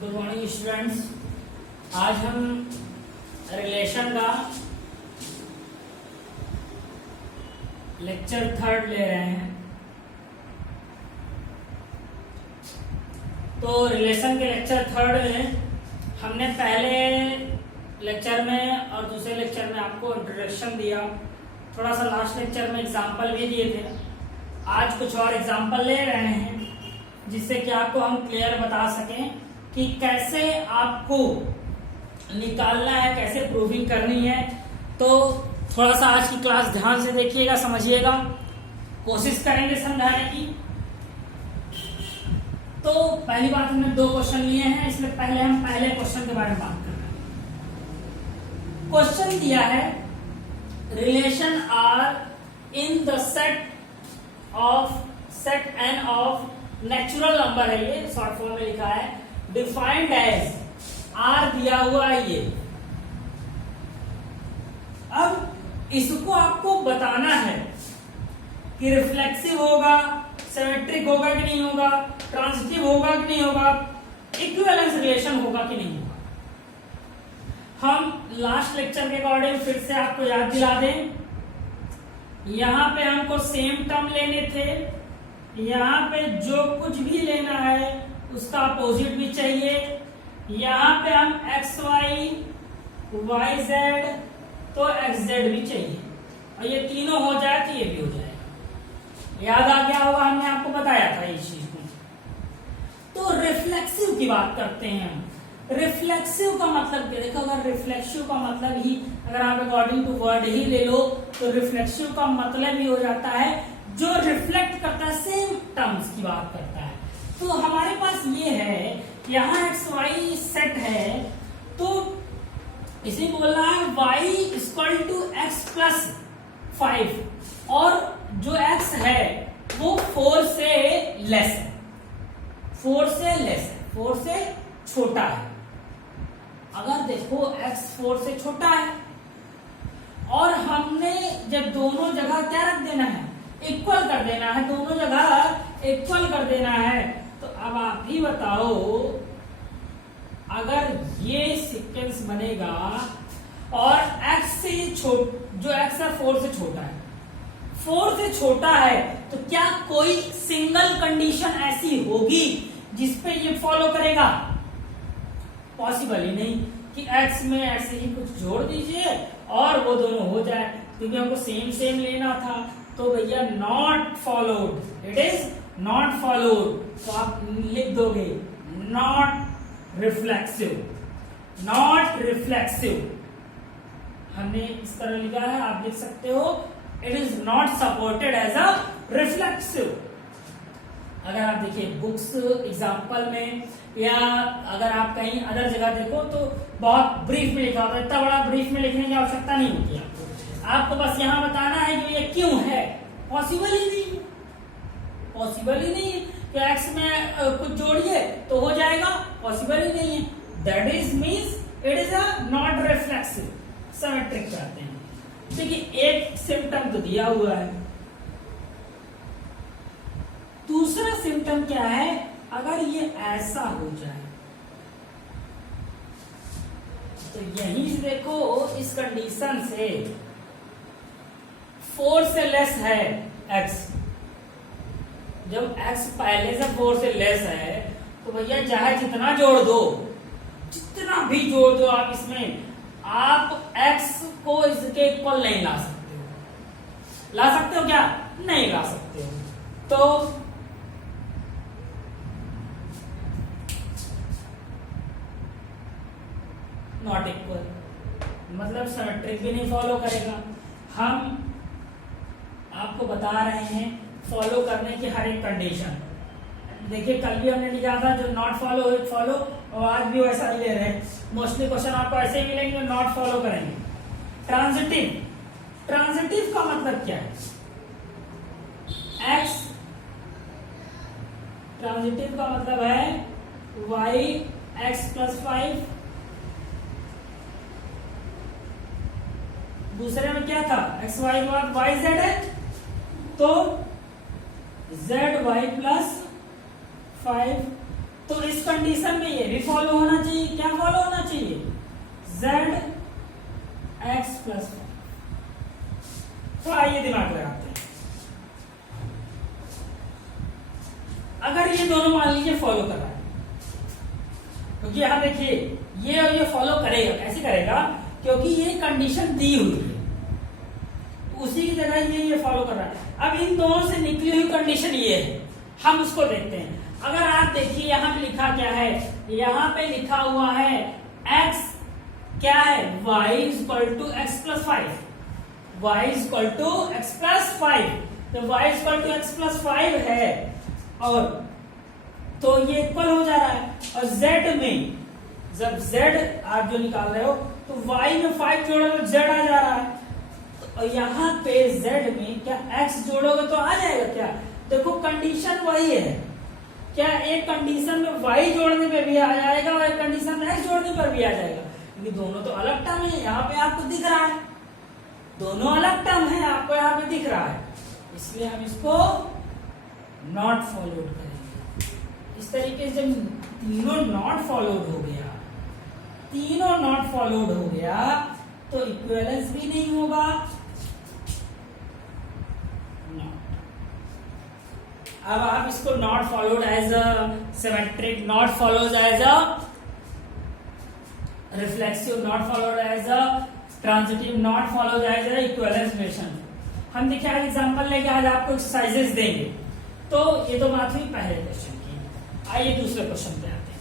Good morning students. आज हम relation का लेक्चर 3 ले रहे हैं। तो रिलेशन के लेक्चर 3 में हमने पहले लेक्चर में और दूसरे लेक्चर में आपको इंट्रोडक्शन दिया, थोड़ा सा लास्ट लेक्चर में एग्जाम्पल भी दिए थे। आज कुछ और एग्जाम्पल ले रहे हैं जिससे कि आपको हम क्लियर बता सकें कि कैसे आपको निकालना है, कैसे प्रूविंग करनी है। तो थोड़ा सा आज की क्लास ध्यान से देखिएगा, समझिएगा, कोशिश करेंगे समझाने की। तो पहली बात, हमने 2 क्वेश्चन लिए हैं, इसलिए पहले हम पहले क्वेश्चन के बारे में बात कर रहे हैं। क्वेश्चन दिया है relation R in the set N of natural number है, ये शॉर्ट फॉर्म में लिखा है, डिफाइंड एज आर दिया हुआ है ये। अब इसको आपको बताना है कि रिफ्लेक्सिव होगा, सिमेट्रिक होगा कि नहीं होगा, ट्रांजिटिव होगा कि नहीं होगा, इक्विवेलेंस रिलेशन होगा कि नहीं होगा। हम लास्ट लेक्चर के अकॉर्डिंग फिर से आपको याद दिला दें, यहां पे हमको सेम टर्म लेने थे, यहां पे जो कुछ भी लेना है उसका अपोजिट भी चाहिए। यहां पे हम एक्स वाई, वाई जेड, तो एक्स जेड भी चाहिए, और ये तीनों हो जाए तो ये भी हो जाएगा। याद आ गया होगा, हमने आपको बताया था इस चीज को। तो रिफ्लेक्सिव की बात करते हैं हम। रिफ्लेक्सिव का मतलब क्या? देखो, अगर रिफ्लेक्सिव का मतलब ही अगर आप अकॉर्डिंग टू वर्ड ही ले लो तो रिफ्लेक्सिव का मतलब ही हो जाता है जो रिफ्लेक्ट करता है, सेम टर्म्स की बात करता है। तो हमारे पास ये है, यहाँ एक्स वाई सेट है, तो इसे बोलना है y equal to x plus 5, और जो x है वो 4 से लेस है, 4 से लेस है, 4 से छोटा है। अगर देखो x 4 से छोटा है और हमने जब दोनों जगह क्या रख देना है, इक्वल कर देना है, दोनों जगह इक्वल कर देना है। तो अब आप ही बताओ, अगर ये सीक्वेंस बनेगा और x से जो x है 4 से छोटा है, 4 से छोटा है, तो क्या कोई सिंगल कंडीशन ऐसी होगी जिसपे ये फॉलो करेगा? पॉसिबल ही नहीं कि x में ऐसे ही कुछ जोड़ दीजिए और वो दोनों हो जाए, क्योंकि हमको सेम सेम लेना था। तो भैया not followed, it is not followed. तो आप लिख दोगे नॉट रिफ्लेक्सिव, नॉट रिफ्लेक्सिव हमने इस तरह लिखा है, आप लिख सकते हो it is not supported as a reflexive. अगर आप देखिए बुक्स एग्जाम्पल में या अगर आप कहीं अदर जगह देखो तो बहुत ब्रीफ में लिखा होता है, इतना बड़ा ब्रीफ में लिखने की आवश्यकता नहीं होती आपको बस यहाँ बताना है कि ये क्यों है। पॉसिबल ही नहीं, पॉसिबल ही नहीं है कि एक्स में कुछ जोड़िए तो हो जाएगा, पॉसिबल ही नहीं है। That is means it is a not reflexive, symmetric कहते हैं। देखिए एक सिम्टम तो दिया हुआ है, दूसरा सिम्टम क्या है? अगर ये ऐसा हो जाए तो यहीं से देखो, इस कंडीशन से 4 से लेस है x, जब x पहले से 4 से लेस है तो भैया चाहे जितना जोड़ दो, जितना भी जोड़ दो आप इसमें, आप x को इसके इक्वल नहीं ला सकते हो। ला सकते हो क्या? नहीं ला सकते हो। तो नॉट इक्वल मतलब सिमेट्रिक भी नहीं फॉलो करेगा। हम आपको बता रहे हैं फॉलो करने की हर एक कंडीशन। देखिए कल भी हमने लिखा था जो नॉट फॉलो फॉलो, और आज भी वैसा ही ले रहे हैं। मोस्टली क्वेश्चन आपको ऐसे ही मिलेंगे जो नॉट फॉलो करेंगे। ट्रांजिटिव, ट्रांजिटिव का मतलब क्या है? एक्स, ट्रांजिटिव का मतलब है y x प्लस 5, दूसरे में क्या था? एक्स वाई के बाद वाई जेड है, तो जेड वाई प्लस 5। तो इस कंडीशन में ये भी फॉलो होना चाहिए। क्या फॉलो होना चाहिए? z x plus 5। तो आइए दिमाग लगाते हैं। अगर ये दोनों मान लीजिए फॉलो कर रहा है, क्योंकि यहां देखिए ये और ये फॉलो करेगा। कैसे करेगा? क्योंकि ये कंडीशन दी हुई है, तो उसी की जगह ये फॉलो कर रहा है। अब इन दोनों से निकली हुई कंडीशन ये है, हम उसको देखते हैं। अगर आप देखिए यहाँ पे लिखा क्या है, यहाँ पे लिखा हुआ है x क्या है, y equal to x plus 5। y equal to x plus 5, तो y equal to x plus 5 है, और तो ये इक्वल हो जा रहा है। और z में जब z आप जो निकाल रहे हो तो y में 5 जोड़ोगे तो z आ जा रहा है, और यहाँ पे z में क्या x जोड़ोगे तो आ जाएगा क्या? देखो कंडीशन वही है। क्या एक कंडीशन में y जोड़ने पे भी आ जाएगा और एक कंडीशन में x जोड़ने पर भी आ जाएगा, क्योंकि दोनों तो अलग टर्म है। यहाँ पे आपको दिख रहा है दोनों अलग टर्म है, आपको यहाँ पे दिख रहा है, इसलिए हम इसको नॉट फॉलोड करेंगे। इस तरीके से जब तीनों नॉट फॉलोड हो गया, तीनों नॉट फॉलोड हो गया, तो इक्विवेलेंस भी नहीं होगा। अब आप इसको not followed as a symmetric, not followed as a reflexive, not followed as a transitive, not followed as a equivalence relation. हम देखिए आज एग्जांपल लेके आज आपको एक्सरसाइजेस देंगे। तो ये तो बात हुई पहले क्वेश्चन की। आइए दूसरे क्वेश्चन पे आते हैं।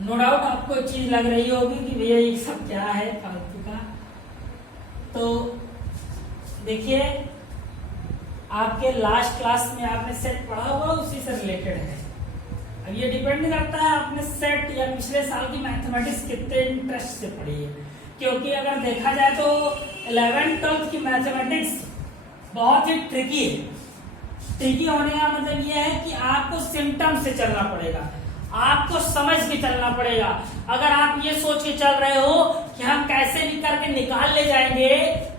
नो डाउट आपको एक चीज लग रही होगी कि भैया ये सब क्या है फालतू का। तो देखिए आपके लास्ट क्लास में आपने सेट पढ़ा हुआ उसी से रिलेटेड है। अब ये डिपेंड करता है आपने सेट या पिछले साल की मैथमेटिक्स कितने इंटरेस्ट से पढ़ी है, क्योंकि अगर देखा जाए तो 11th 12th की मैथमेटिक्स बहुत ही ट्रिकी है। ट्रिकी होने का मतलब यह है कि आपको सिम्टम से चलना पड़ेगा, आपको समझ के चलना पड़ेगा। अगर आप ये सोच के चल रहे हो कि हम कैसे भी करके निकाल ले जाएंगे,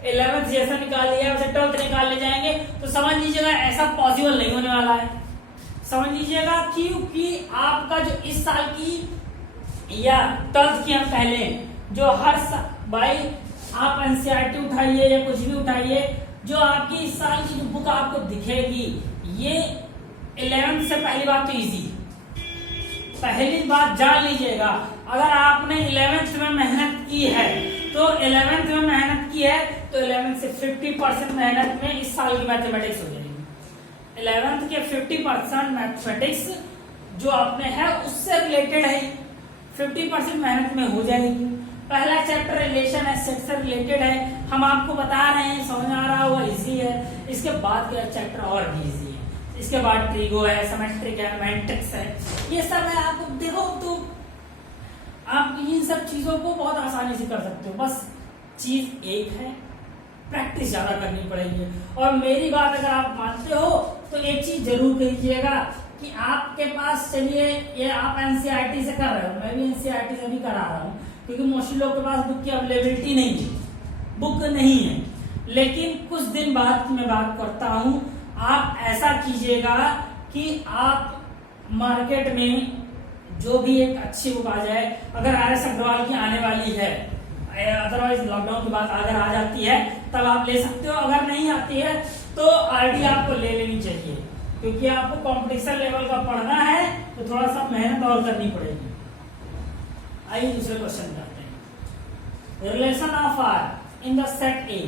11th जैसा निकाल लिया वैसे 12th निकाल ले जाएंगे, तो समझ लीजिएगा ऐसा पॉसिबल नहीं होने वाला है। समझ लीजिएगा क्योंकि आपका जो इस साल की या 12th की हम पहले जो हर साल भाई आप एनसीईआरटी उठाइए या कुछ भी उठाइए, जो आपकी इस साल की जो बुक आपको दिखेगी, ये 11th से पहली बात तो इजी, पहली बात जान लीजिएगा। अगर आपने 11th में मेहनत की है तो 11th में मेहनत की है तो 11th से 50% मेहनत में इस साल की मैथमेटिक्स हो जाएगी। 11th के 50% मैथमेटिक्स जो आपने है उससे रिलेटेड है, 50% मेहनत में हो जाएगी। पहला चैप्टर रिलेशन है, सेट से रिलेटेड है, हम आपको बता रहे हैं, समझ आ रहा होगा, इजी है। इसके बाद का चैप्टर और भी इजी है। इसके बाद ट्रिगो है, सिमेट्रिक है, मैट्रिक्स है, ये सब है। आपको देखो तो आप इन सब चीजों को बहुत आसानी से कर सकते हो, बस चीज एक है, प्रैक्टिस ज्यादा करनी पड़ेगी। और मेरी बात अगर आप मानते हो तो एक चीज जरूर कीजिएगा कि आपके पास, चलिए ये आप एनसीईआरटी से कर रहे हो, मैं भी एनसीईआरटी से भी करा रहा हूँ, क्योंकि मोस्टली लोग के पास बुक की अवेलेबिलिटी नहीं है, बुक नहीं है। लेकिन कुछ दिन बाद मैं बात करता हूँ, आप ऐसा कीजिएगा कि आप मार्केट में जो भी एक अच्छी बुक आ जाए, अगर RS अग्रवाल की आने वाली है, अदरवाइज लॉकडाउन की बात अगर आ जाती है तब आप ले सकते हो, अगर नहीं आती है तो RD आपको ले लेनी चाहिए, क्योंकि आपको कंपटीशन लेवल का पढ़ना है तो थोड़ा सा मेहनत और करनी पड़ेगी। आइए दूसरे क्वेश्चन पे आते हैं। Relation of R in the set A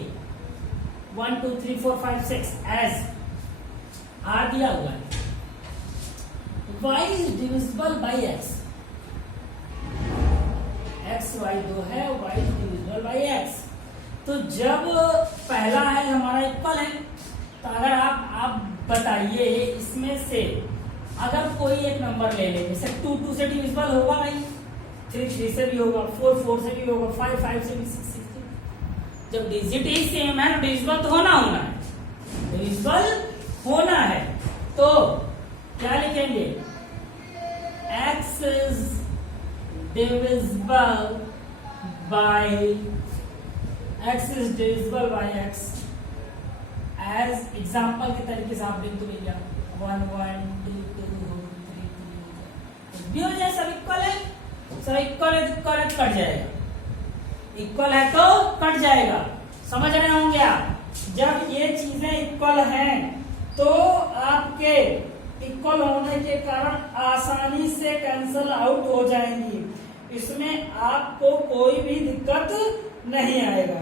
1 2 3 4 5 6 as R दिया हुआ है, y is divisible by x, x y दो है, y is divisible by x। तो जब पहला है हमारा इक्वल है, तो अगर आप बताइए इसमें से अगर कोई एक नंबर ले ले, जैसे 2 2 से डिविजिबल होगा भाई, 3 3 से भी होगा, 4 4 से भी होगा, 5 5 से भी, 6 6 से। जब डिजिट ही सेम है तो डिविजिबल तो होना है, डिविजिबल होना है। तो क्या लिखेंगे, x is divisible by x is divisible by x as example के तरीके से आप लिख दो भैया 1 1 2 2 3 3 भी हो जाए, सब इक्वल है, सब इक्वल है, इक्वल है कट जाएगा, इक्वल है तो कट जाएगा। समझ रहे होंगे आप? जब ये चीजें इक्वल हैं तो आपके इक्वल होने के कारण आसानी से कैंसल आउट हो जाएंगी, इसमें आपको कोई भी दिक्कत नहीं आएगा।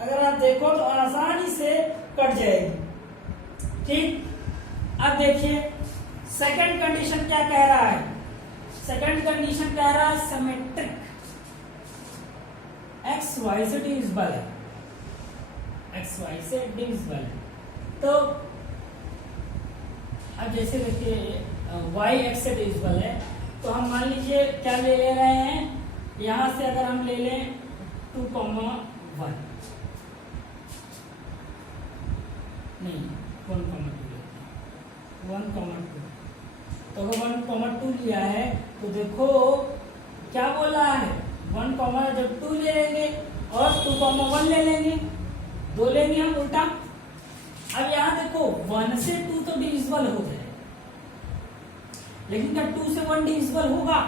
अगर आप देखो तो आसानी से कट जाएगी। ठीक, अब देखिए सेकंड कंडीशन क्या कह रहा है। सेकंड कंडीशन कह रहा है सिमेट्रिक एक्स वाई से डिविजिबल है, एक्स वाई से डिविजिबल है। तो अब जैसे देखिए वाई एक्स से डिविजिबल है, तो हम मान लीजिए क्या ले रहे हैं, यहां से अगर हम ले लें 2,1 नहीं 1,2 1,2, तो अगर 1,2 लिया है तो देखो क्या बोल रहा है, 1, जब 2 ले लेंगे और 2,1 ले लेंगे, 2 लेंगे हम उल्टा। अब यहाँ देखो 1 से 2 तो डिविजिबल हो जाए, लेकिन क्या 2 से 1 डिविजिबल होगा?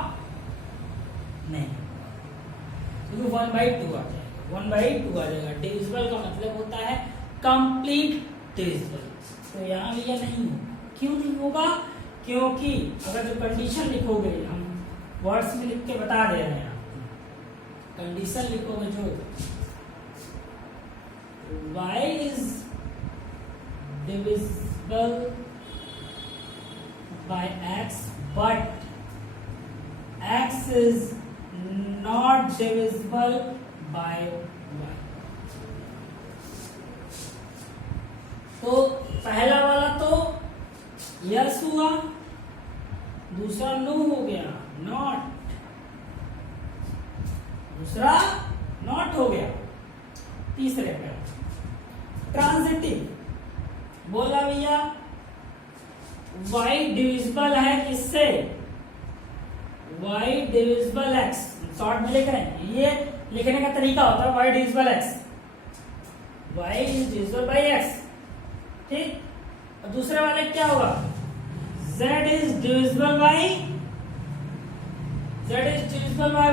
नहीं, क्योंकि 1/2 आ जाएगा, 1/2 आ जाएगा। डिविजिबल का मतलब होता है कंप्लीट डिविजिबल। तो यहाँ भी यह नहीं होगा। क्यों नहीं होगा? क्योंकि अगर जो कंडीशन लिखोगे, हम वर्ड्स में लिख के बता दे रहे हैं आपको, कंडीशन लिखोगे जो y is divisible by x but x is not divisible by y। तो पहला वाला तो यस हुआ, दूसरा नो हो गया, नॉट, दूसरा नॉट हो गया, तीसरे पे ट्रांजिटिव बोला भैया y डिविजिबल है किससे? y डिविजिबल x, शॉर्ट में लिख रहे हैं, ये लिखने का तरीका होता है y divisible x, y is divisible by x। ठीक, और दूसरे वाले क्या होगा, z is divisible bye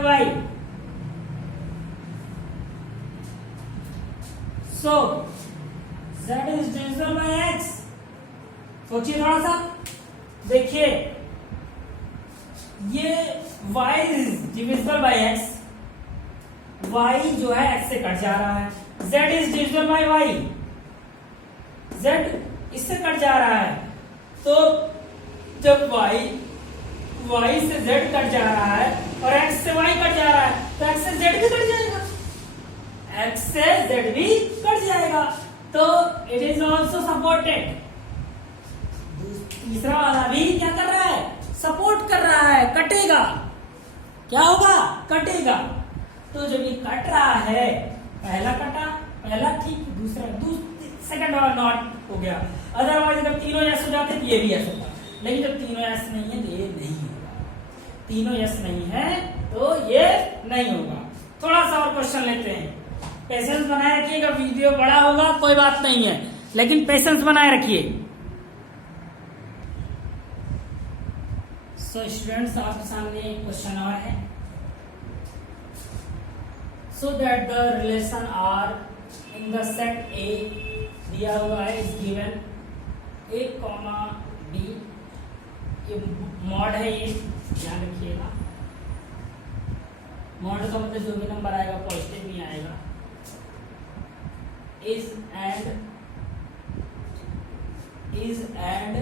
y। So z is divisible by x। सोचिए थोड़ा सा, देखिए ये y is divisible by x, y जो है x से कट जा रहा है, z is divisible by y, z इससे कट जा रहा है, तो जब y से z कट जा रहा है और x से y कट जा रहा है, तो x से z भी कट जाएगा, x से z भी कट जाएगा, तो इट इज ऑल्सो सपोर्टेड। तीसरा वाला भी क्या कर रहा है, सपोर्ट कर रहा है, कटेगा, क्या होगा, कटेगा। तो जब ये कट रहा है, पहला कटा, पहला ठीक, दूसरा सेकंड वाला नॉट हो गया। अदरवाइज जब तीनों यस हो जाते तो ये भी यस होगा, लेकिन जब तीनों यस नहीं है तो ये नहीं होगा, तीनों यस नहीं है तो ये नहीं होगा। थोड़ा सा और क्वेश्चन लेते हैं, पेशेंस बनाए रखिएगा, वीडियो बड़ा होगा कोई बात नहीं है, लेकिन पेशेंस बनाए रखिए। सो स्टूडेंट्स, आपके सामने एक क्वेश्चन और है। So that the relation R in the set A दिया हुआ है, इज गिवन a, b, ये मॉड है, ये ध्यान रखिएगा। मॉड का मतलब जो भी नंबर आएगा पॉजिटिव ही आएगा। is and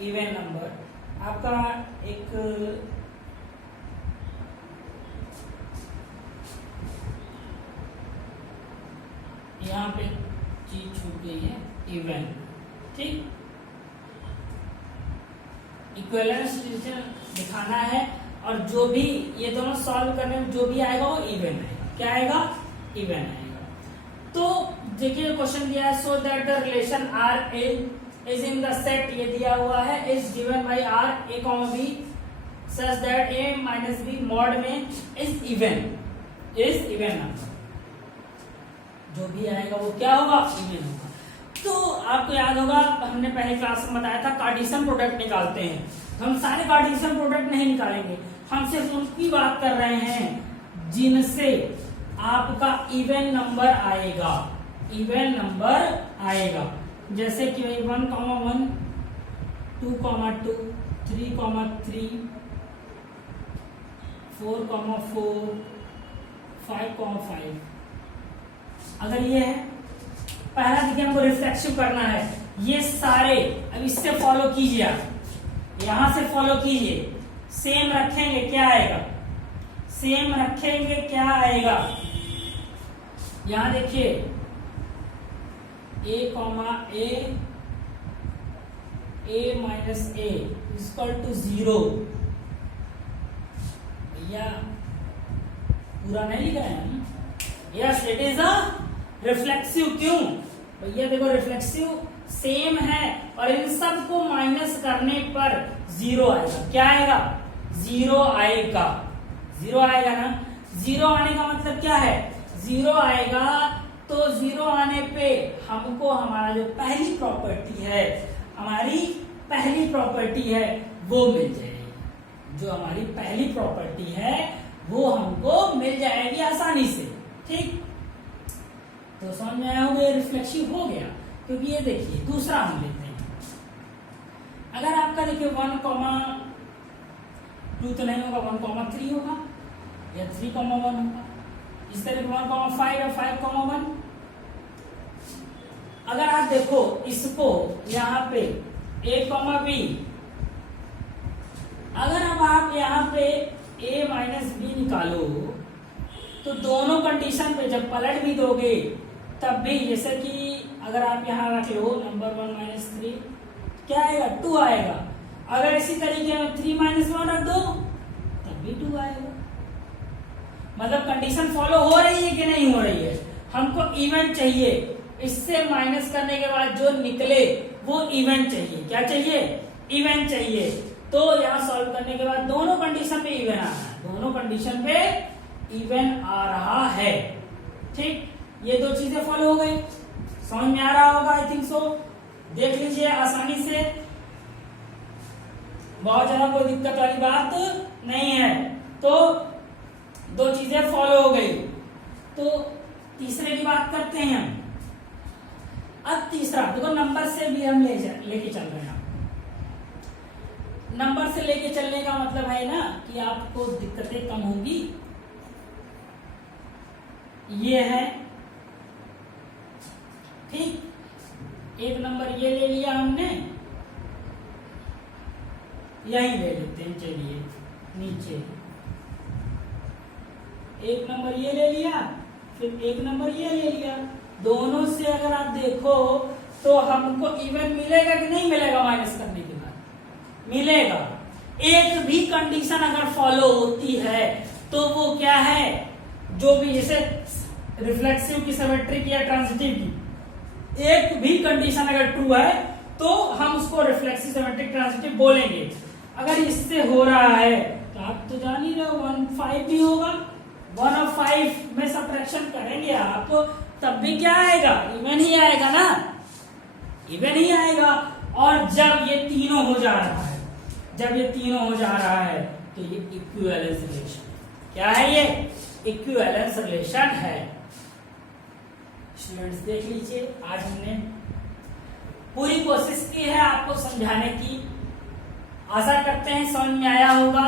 even number. आपका एक यहाँ पे चीज छूट गई है, इवन। ठीक, इक्विवेलेंस दिखाना है, और जो भी ये दोनों सॉल्व करने में जो भी आएगा वो इवन आएगा। क्या आएगा, इवन आएगा। तो देखिए क्वेश्चन दिया है, so that the relation R is in the set, ये दिया हुआ है, is given by R a, b such that a - b mod में is even. Is even number, जो भी आएगा वो क्या होगा, इवन होगा। तो आपको याद होगा हमने पहले क्लास में बताया था कार्टेशियन प्रोडक्ट निकालते हैं, तो हम सारे कार्टेशियन प्रोडक्ट नहीं निकालेंगे, हम सिर्फ उनकी बात कर रहे हैं जिनसे आपका इवन नंबर आएगा, इवन नंबर आएगा। जैसे कि 1, 1, 2, 2, 3, 3, 4, 4, 5, 5। अगर ये है पहला, देखिए हमको रिफ्लेक्सिव करना है, ये सारे अब इससे फॉलो कीजिए, आप यहां से फॉलो कीजिए, सेम रखेंगे क्या आएगा, सेम रखेंगे क्या आएगा, यहां देखिए a, minus a equal to 0। भैया पूरा नहीं लिखा है, yes it is a reflexive. क्यों भैया, देखो रिफ्लेक्सिव सेम है और इन सब को माइनस करने पर 0 आएगा, क्या आएगा, 0 आएगा, 0 आएगा ना। 0 आने का मतलब क्या है, 0 आएगा तो 0 आने पे हमको हमारा जो पहली प्रॉपर्टी है, हमारी पहली प्रॉपर्टी है वो मिल जाएगी, जो हमारी पहली प्रॉपर्टी है वो हमको मिल जाएगी आसानी से। ठीक, तो समझ में आया होगा, रिफ्लेक्सिव हो गया। क्योंकि ये देखिए दूसरा हम लेते हैं, अगर आपका देखिए 1, 2 तो नहीं होगा, 1, 3 होगा या 3, 1 होगा, इस तरह 1, 5 या 5, 1। अगर आप देखो इसको यहाँ पे a, b, अगर अब आप यहाँ पे a माइनस b निकालो तो दोनों कंडीशन पे जब पलट भी दोगे तब भी, जैसे कि अगर आप यहाँ रख लो नंबर 1 - 3 क्या आएगा, 2 आएगा। अगर इसी तरीके में 3 - 1 रख दो तब भी 2 आएगा। मतलब कंडीशन फॉलो हो रही है कि नहीं हो रही है, हमको इवेंट चाहिए, इससे माइनस करने के बाद जो निकले वो इवेंट चाहिए। क्या चाहिए, इवेंट चाहिए। तो यहाँ सॉल्व करने के बाद दोनों कंडीशन पे इवेंट आ रहा है, दोनों कंडीशन पे इवेंट आ रहा है। ठीक, ये दो चीजें फॉलो हो गई, समझ में आ रहा होगा, आई थिंक सो। देख लीजिए आसानी से, बहुत ज्यादा कोई दिक्कत वाली बात नहीं है। तो दो चीजें फॉलो हो गई, तो तीसरे की बात करते हैं हम। अब तीसरा देखो, नंबर से भी हम लेके चल रहे हैं। नंबर से लेके चलने का मतलब है ना कि आपको दिक्कतें कम होंगी। ये है ठीक, एक नंबर ये ले लिया हमने, यही ले लेते हैं, चलिए नीचे एक नंबर ये ले लिया, फिर एक नंबर ये ले लिया। दोनों से अगर आप देखो तो हमको इवन मिलेगा कि नहीं मिलेगा, माइनस करने के बाद मिलेगा। एक भी कंडीशन अगर फॉलो होती है तो वो क्या है, जो भी जैसे रिफ्लेक्सिव की, सिमेट्रिक या ट्रांजिटिव की, एक भी कंडीशन अगर ट्रू है तो हम उसको रिफ्लेक्सिव, सिमेट्रिक, ट्रांजिटिव बोलेंगे। अगर इससे हो रहा है तो आप तो जान ही रहे हो 1, 5 भी होगा, 1 और 5 में सब्ट्रैक्शन करेंगे आप तब भी क्या आएगा, इवन ही आएगा ना, इवन ही आएगा। और जब ये तीनों हो जा रहा है, जब ये तीनों हो जा रहा है तो ये इक्विवेलेंस रिलेशन, क्या है ये, इक्विवेलेंस रिलेशन है। स्टूडेंट्स देख लीजिए, आज हमने पूरी कोशिश की है आपको समझाने की, आशा करते हैं समझ में आया होगा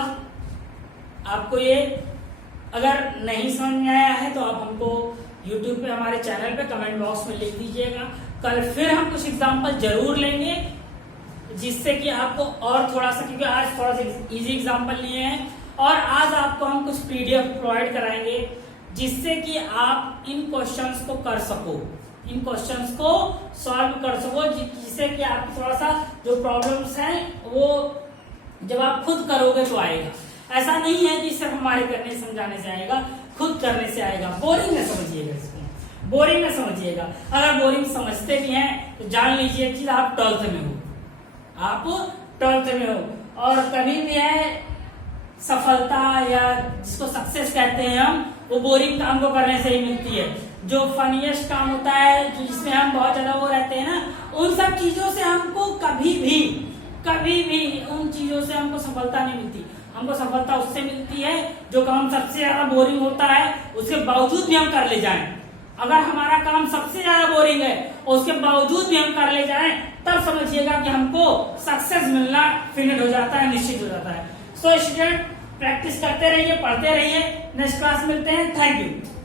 आपको। ये अगर नहीं समझ में आया है तो आप हमको YouTube पे हमारे चैनल पे कमेंट बॉक्स में लिख दीजिएगा। कल फिर हम कुछ एग्जाम्पल जरूर लेंगे जिससे कि आपको और थोड़ा सा, क्योंकि आज थोड़ा सा इजी एग्जाम्पल लिए हैं और आज आपको हम कुछ PDF प्रोवाइड कराएंगे जिससे कि आप इन क्वेश्चंस को कर सको, इन क्वेश्चंस को सॉल्व कर सको, जिससे कि आपको थोड़ा सा जो प्रॉब्लम्स हैं वो जब आप खुद करोगे तो आएगा। ऐसा नहीं है कि सिर्फ हमारे करने समझाने से आएगा, खुद करने से आएगा। बोरिंग न समझिएगा इसको, बोरिंग न समझिएगा। अगर बोरिंग समझते भी हैं तो जान लीजिए कि आप 12th में हो, आप 12th में हो। और कभी भी है सफलता या जिसको सक्सेस कहते हैं हम, वो बोरिंग काम को करने से ही मिलती है। जो फनीएस्ट काम होता है, जो जिसमें हम बहुत ज्यादा वो रहते हैं ना, उन सब चीजों से हमको कभी भी उन चीजों से हमको सफलता नहीं मिलती। हमको सफलता उससे मिलती है जो काम सबसे ज्यादा बोरिंग होता है, उसके बावजूद भी हम कर ले जाएं। अगर हमारा काम सबसे ज्यादा बोरिंग है और उसके बावजूद भी हम कर ले जाएं, तब समझिएगा कि हमको सक्सेस मिलना फिनिट हो जाता है, निश्चित हो जाता है। सो स्टूडेंट, प्रैक्टिस करते रहिए, पढ़ते रहिए। नेक्स्ट क्लास मिलते हैं। Thank you.